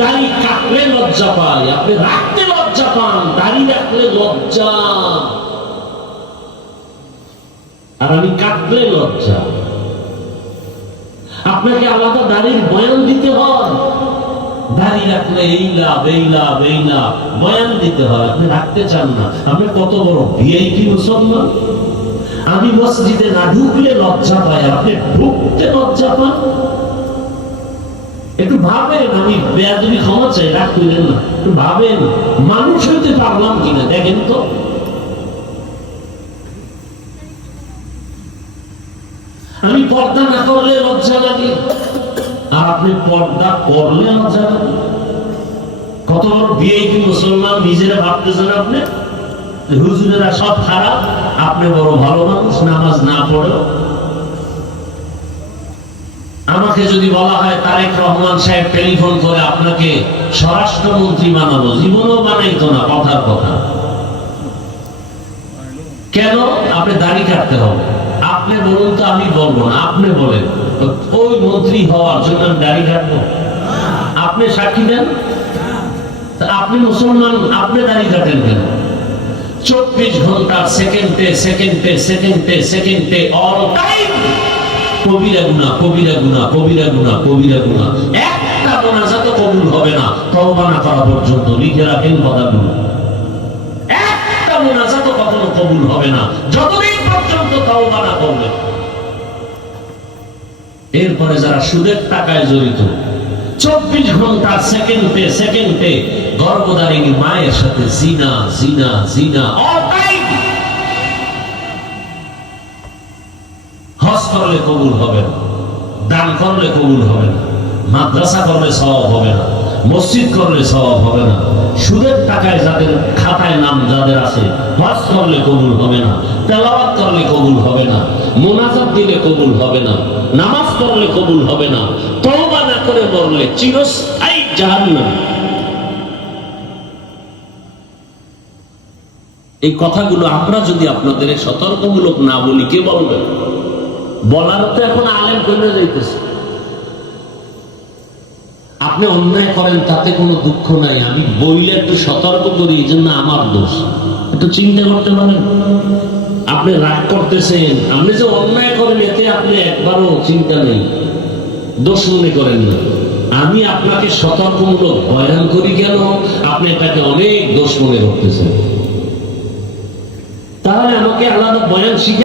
দাড়ি কাটলে লজ্জা পাই, আপনি রাখতে লজ্জা পান, দাড়ি রাখলে লজ্জা, আর আমি কাটলে লজ্জা। আপনাকে আলাদা দাড়ির বয়ান দিতে হয়, দাড়ি রাখলে এই লাভ এই লাভ এই লাভ, বয়ান দিতে হয়। আপনি রাখতে চান না, আপনি কত বড় ভিআইপি মুসলমান। আমি মসজিদে না ঢুকলে লজ্জা পাই, আপনি ঢুকতে লজ্জা পান। একটু ভাবেন, আমি বেয়াদবি ক্ষমা চাই, রাগ করেন না, একটু ভাবেন মানুষ হইতে পারলাম কিনা দেখেন তো। আমি পর্দা না করলে লজ্জা লাগে, আর আপনি পর্দা করলে লজ্জা লাগে। কত বড় ভিআইপি মুসলমান নিজেরা ভাবতেছেন আপনি, হুজুরেরা সব খারাপ, আপনি বড় ভালো মানুষ, নামাজ না পড়েও। আমাকে যদি বলা হয় তারেক রহমান সাহেব টেলিফোন করে আপনাকে স্বরাষ্ট্রমন্ত্রী বানাবো, জীবনও বানাইতো না, কথার কথা। কেন? আপনি দাড়ি কাটতে হবে। আপনি বলুন তো, আমি বলবো না, আপনি বলেন ওই মন্ত্রী হওয়ার জন্য আমি দাড়ি কাটবো? আপনি সাক্ষী দেন। আপনি মুসলমান, আপনি দাড়ি কাটেন কেন? 24 ঘন্টা সেকেন্ডে সেকেন্ডে সেকেন্ডে সেকেন্ডে অল টাইম কবিরা গুনাহ, কবিরা গুনাহ, কবিরা গুনাহ, কবিরা গুনাহ। একটা মোনাজাত কবুল হবে না তওবা না করা পর্যন্ত। লিখে রাখেন কথাগুলো, একটা মোনাজাত কখনো কবুল হবে না যতদিন পর্যন্ত তওবা না করবে। এরপরে যারা সুদের টাকায় জড়িত, 24 ঘন্টা সেকেন্ডে সেকেন্ডে গর্ভধারিণী মায়ের সাথে জিনা জিনা জিনা অল টাইম। হজ করলে কবুল হবে না, দান করলে কবুল হবে না, মাদ্রাসা করলে সওয়াব হবে না, মসজিদ করলে সওয়াব হবে না, সুদের টাকায় যাদের খাতায় নাম যাদের আছে, হজ করলে কবুল হবে না, তেলাওয়াত করলে কবুল হবে না, মুনাজাত দিলে কবুল হবে না, নামাজ পড়লে কবুল হবে না, তওবা না করে মরলে চিরস্থায়ী জাহান্নাম। এই কথাগুলো আমরা যদি আপনাদের সতর্কমূলক না বলি, কে বলবে? বলার তো এখন আলেম কইরা যাইতেছে। আপনি অন্যায় করেন তাতে কোনো দুঃখ নাই, আমি বইলে একটু সতর্ক করি, এই জন্য আমার দোষ। একটু চিন্তা করতে পারেন। আপনি রাগ করতেছেন, আপনি যে অন্যায় করেন এতে আপনি একবারও চিন্তা নেই, দোষ মনে করেন না। আমি আপনাকে সতর্কমূলক বয়ান করি কেন, আপনি এটাকে অনেক দোষ মনে করতেছেন। তাহলে আমাকে আলাদা বয়ান শিখে